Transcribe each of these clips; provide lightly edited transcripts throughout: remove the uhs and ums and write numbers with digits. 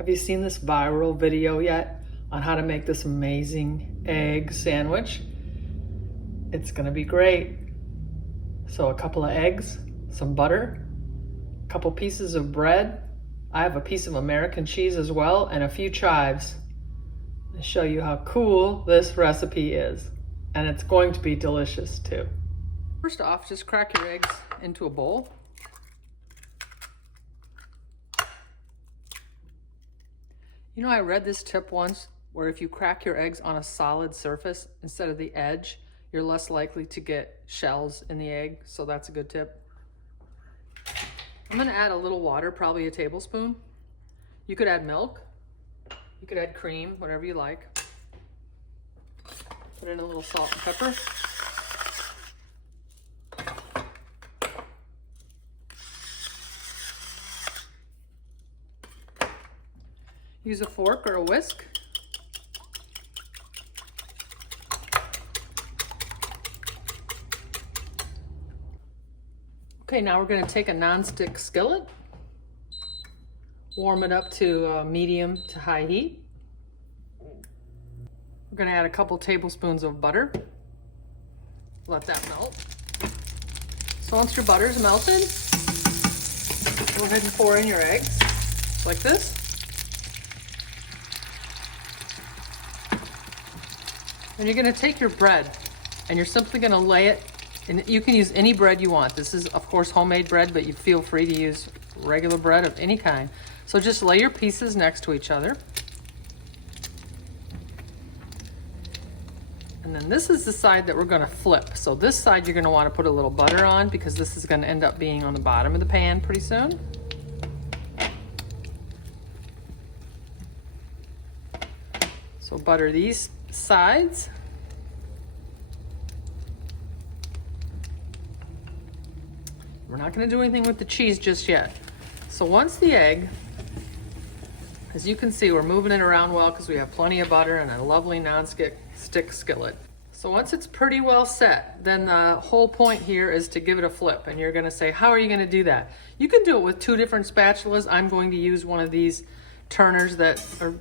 Have you seen this viral video yet on how to make this amazing egg sandwich? It's gonna be great. So a couple of eggs, some butter, a couple pieces of bread. I have a piece of American cheese as well, and a few chives to show you how cool this recipe is. And it's going to be delicious too. First off, just crack your eggs into a bowl. You know, I read this tip once where if you crack your eggs on a solid surface instead of the edge, you're less likely to get shells in the egg, so that's a good tip. I'm gonna add a little water, probably a tablespoon. You could add milk, you could add cream, whatever you like. Put in a little salt and pepper. Use a fork or a whisk. Okay, now we're going to take a non-stick skillet, warm it up to medium to high heat. We're going to add a couple tablespoons of butter. Let that melt. So once your butter's melted, go ahead and pour in your eggs, like this. And you're going to take your bread and you're simply going to lay it, and you can use any bread you want. This is of course homemade bread, but you feel free to use regular bread of any kind. So just lay your pieces next to each other. And then this is the side that we're going to flip. So this side you're going to want to put a little butter on because this is going to end up being on the bottom of the pan pretty soon. So butter these sides. We're not going to do anything with the cheese just yet. So once the egg, as you can see, we're moving it around well because we have plenty of butter and a lovely non-stick skillet. So once it's pretty well set, then the whole point here is to give it a flip. And you're going to say, how are you going to do that? You can do it with two different spatulas. I'm going to use one of these turners that are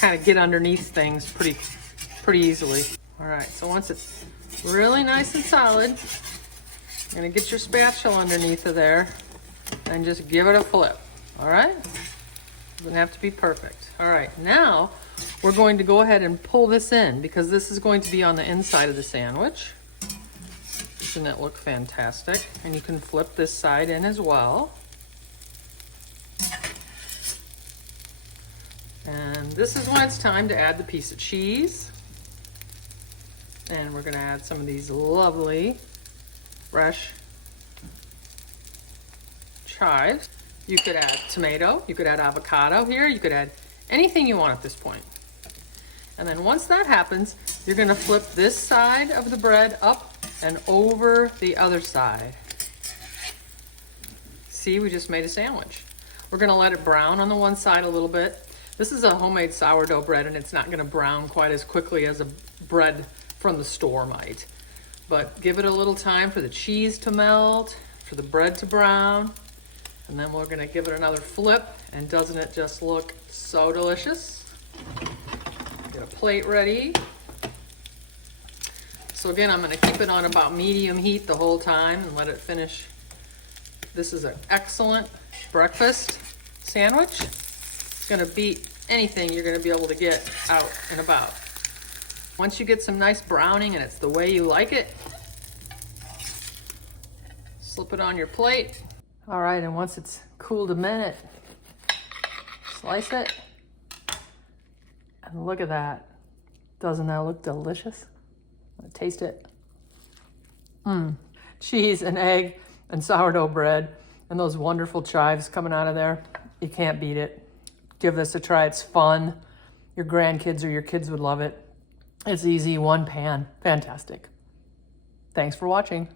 kind of get underneath things pretty easily. All right, so once it's really nice and solid, you're gonna get your spatula underneath of there and just give it a flip. All right, doesn't have to be perfect. All right, now we're going to go ahead and pull this in because this is going to be on the inside of the sandwich. Doesn't it look fantastic? And you can flip this side in as well. And this is when it's time to add the piece of cheese. And we're gonna add some of these lovely fresh chives. You could add tomato, you could add avocado here, you could add anything you want at this point. And then once that happens, you're gonna flip this side of the bread up and over the other side. See, we just made a sandwich. We're gonna let it brown on the one side a little bit. This is a homemade sourdough bread and it's not gonna brown quite as quickly as a bread from the store might. But give it a little time for the cheese to melt, for the bread to brown, and then we're gonna give it another flip, and doesn't it just look so delicious? Get a plate ready. So again, I'm gonna keep it on about medium heat the whole time and let it finish. This is an excellent breakfast sandwich. It's gonna beat anything you're gonna be able to get out and about. Once you get some nice browning and it's the way you like it, slip it on your plate. All right, and once it's cooled a minute, slice it. And look at that. Doesn't that look delicious? Taste it. Cheese and egg and sourdough bread and those wonderful chives coming out of there. You can't beat it. Give this a try, it's fun. Your grandkids or your kids would love it. It's easy, one pan, fantastic. Thanks for watching.